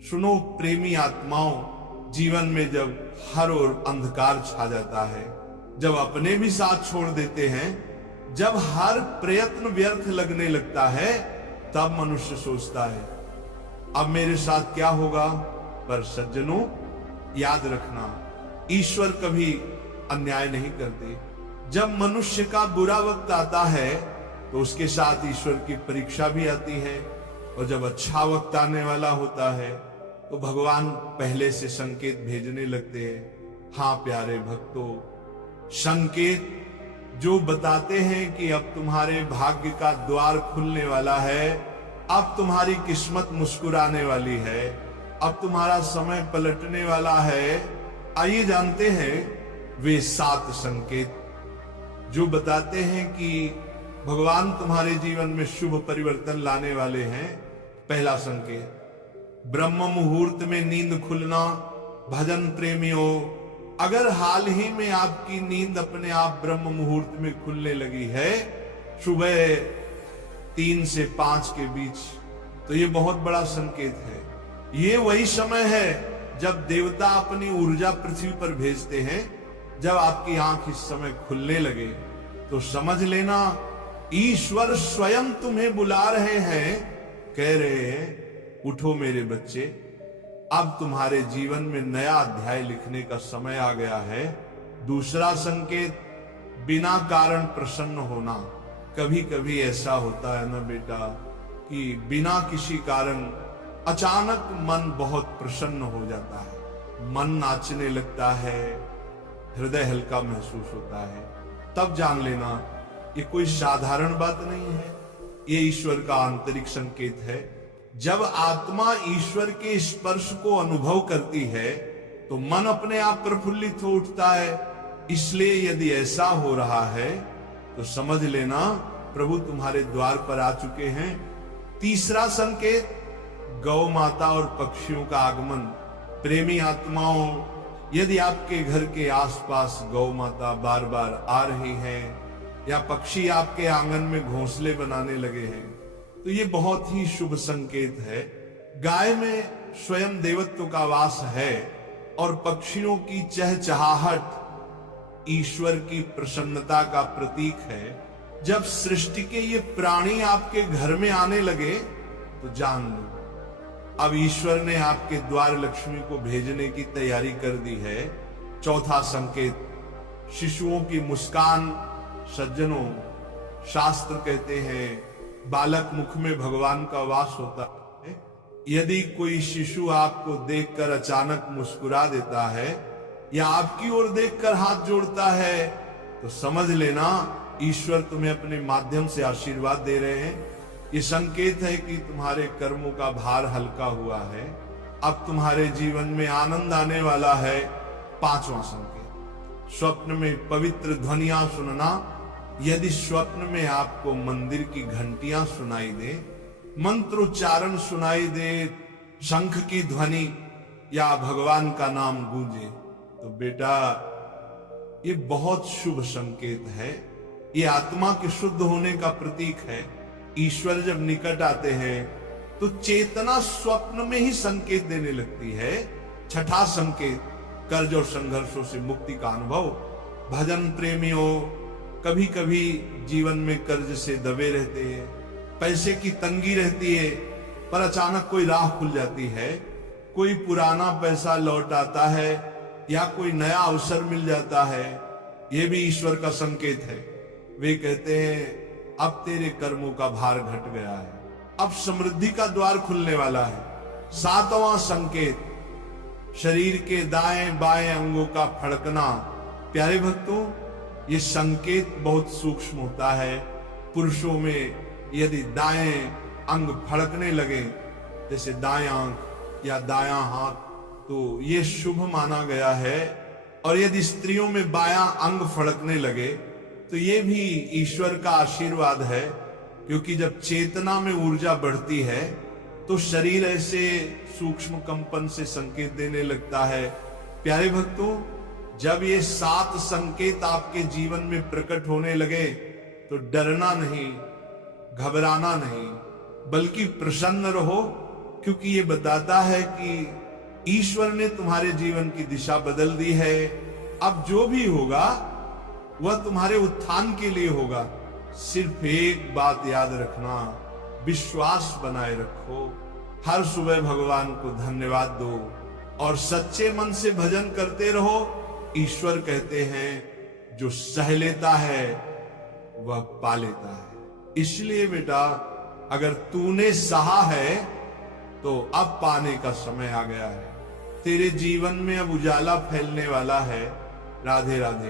सुनो प्रेमी आत्माओं, जीवन में जब हर ओर अंधकार छा जाता है, जब अपने भी साथ छोड़ देते हैं, जब हर प्रयत्न व्यर्थ लगने लगता है, तब मनुष्य सोचता है अब मेरे साथ क्या होगा। पर सज्जनों, याद रखना, ईश्वर कभी अन्याय नहीं करते। जब मनुष्य का बुरा वक्त आता है तो उसके साथ ईश्वर की परीक्षा भी आती है, और जब अच्छा वक्त आने वाला होता है तो भगवान पहले से संकेत भेजने लगते हैं। हाँ प्यारे भक्तों, संकेत जो बताते हैं कि अब तुम्हारे भाग्य का द्वार खुलने वाला है, अब तुम्हारी किस्मत मुस्कुराने वाली है, अब तुम्हारा समय पलटने वाला है। आइए जानते हैं वे 7 संकेत जो बताते हैं कि भगवान तुम्हारे जीवन में शुभ परिवर्तन लाने वाले हैं। पहला संकेत, ब्रह्म मुहूर्त में नींद खुलना। भजन प्रेमियों, अगर हाल ही में आपकी नींद अपने आप ब्रह्म मुहूर्त में खुलने लगी है, सुबह 3 से 5 के बीच, तो ये बहुत बड़ा संकेत है। ये वही समय है जब देवता अपनी ऊर्जा पृथ्वी पर भेजते हैं। जब आपकी आंख इस समय खुलने लगे तो समझ लेना ईश्वर स्वयं तुम्हें बुला रहे हैं, कह रहे हैं उठो मेरे बच्चे, अब तुम्हारे जीवन में नया अध्याय लिखने का समय आ गया है। दूसरा संकेत, बिना कारण प्रसन्न होना। कभी कभी ऐसा होता है ना बेटा कि बिना किसी कारण अचानक मन बहुत प्रसन्न हो जाता है, मन नाचने लगता है, हृदय हल्का महसूस होता है। तब जान लेना ये कोई साधारण बात नहीं है, ये ईश्वर का आंतरिक संकेत है। जब आत्मा ईश्वर के स्पर्श को अनुभव करती है तो मन अपने आप प्रफुल्लित हो उठता है। इसलिए यदि ऐसा हो रहा है तो समझ लेना प्रभु तुम्हारे द्वार पर आ चुके हैं। तीसरा संकेत, गौ माता और पक्षियों का आगमन। प्रेमी आत्माओं, यदि आपके घर के आसपास गौ माता बार बार आ रही हैं या पक्षी आपके आंगन में घोंसले बनाने लगे हैं, तो ये बहुत ही शुभ संकेत है। गाय में स्वयं देवत्व का वास है और पक्षियों की चहचहाहट ईश्वर की प्रसन्नता का प्रतीक है। जब सृष्टि के ये प्राणी आपके घर में आने लगे तो जान लो अब ईश्वर ने आपके द्वार लक्ष्मी को भेजने की तैयारी कर दी है। चौथा संकेत, शिशुओं की मुस्कान। सज्जनों, शास्त्र कहते हैं बालक मुख में भगवान का वास होता है। यदि कोई शिशु आपको देखकर अचानक मुस्कुरा देता है या आपकी ओर देखकर हाथ जोड़ता है तो समझ लेना ईश्वर तुम्हें अपने माध्यम से आशीर्वाद दे रहे हैं। ये संकेत है कि तुम्हारे कर्मों का भार हल्का हुआ है, अब तुम्हारे जीवन में आनंद आने वाला है। पांचवा संकेत, स्वप्न में पवित्र ध्वनियां सुनना। यदि स्वप्न में आपको मंदिर की घंटियां सुनाई दे, मंत्रोच्चारण सुनाई दे, शंख की ध्वनि या भगवान का नाम गूंजे, तो बेटा ये बहुत शुभ संकेत है। ये आत्मा के शुद्ध होने का प्रतीक है। ईश्वर जब निकट आते हैं तो चेतना स्वप्न में ही संकेत देने लगती है। छठा संकेत, कर्ज और संघर्षों से मुक्ति का अनुभव। भजन प्रेमियों, कभी कभी जीवन में कर्ज से दबे रहते हैं, पैसे की तंगी रहती है, पर अचानक कोई राह खुल जाती है, कोई पुराना पैसा लौट आता है या कोई नया अवसर मिल जाता है। यह भी ईश्वर का संकेत है। वे कहते हैं अब तेरे कर्मों का भार घट गया है, अब समृद्धि का द्वार खुलने वाला है। सातवां संकेत, शरीर के दाएं बाएं अंगों का फड़कना। प्यारे भक्तों, ये संकेत बहुत सूक्ष्म होता है। पुरुषों में यदि दाएं अंग फड़कने लगे, जैसे दाएं आंख या दायां हाथ, तो ये शुभ माना गया है। और यदि स्त्रियों में बायां अंग फड़कने लगे तो ये भी ईश्वर का आशीर्वाद है, क्योंकि जब चेतना में ऊर्जा बढ़ती है तो शरीर ऐसे सूक्ष्म कंपन से संकेत देने लगता है। प्यारे भक्तों, जब ये 7 संकेत आपके जीवन में प्रकट होने लगे तो डरना नहीं, घबराना नहीं, बल्कि प्रसन्न रहो, क्योंकि ये बताता है कि ईश्वर ने तुम्हारे जीवन की दिशा बदल दी है। अब जो भी होगा वह तुम्हारे उत्थान के लिए होगा। सिर्फ एक बात याद रखना, विश्वास बनाए रखो। हर सुबह भगवान को धन्यवाद दो और सच्चे मन से भजन करते रहो। ईश्वर कहते हैं जो सह लेता है वह पा लेता है। इसलिए बेटा, अगर तूने सहा है तो अब पाने का समय आ गया है। तेरे जीवन में अब उजाला फैलने वाला है। राधे राधे।